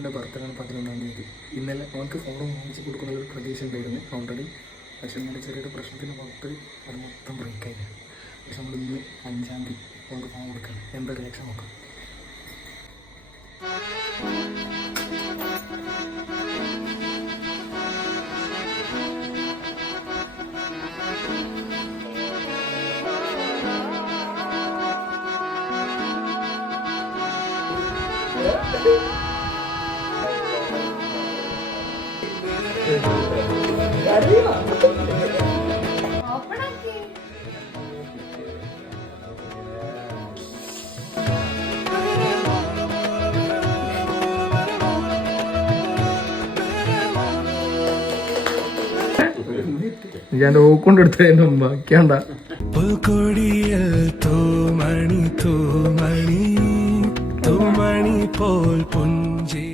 ഷമീറിൻ്റെ birthday ആണ് 11-ാം തീയതി. ഇന്നലെ അവർക്ക് ഫോൺ വാങ്ങിച്ച് കൊടുക്കുന്നൊരു പ്രതീക്ഷ ഉണ്ടായിരുന്നു ഓൾറെഡി. പക്ഷെ ഇന്നലെ ചെറിയൊരു പ്രശ്നത്തിന് പുറത്ത് അത് മൊത്തം ബ്രേക്കായില്ല. പക്ഷെ നമ്മളിന്ന് 5-ാം തീയതി നമുക്ക് ഫോൺ കൊടുക്കണം. എന്താ റിയാക്ഷൻ നോക്കാം. ഞാൻ ഓക്കൊണ്ടെടുത്ത ബാക്കിയാണ്ട പുൽക്കൊടിയിൽ തൂമണി തൂമണി തൂമണി പോൽ പുഞ്ചി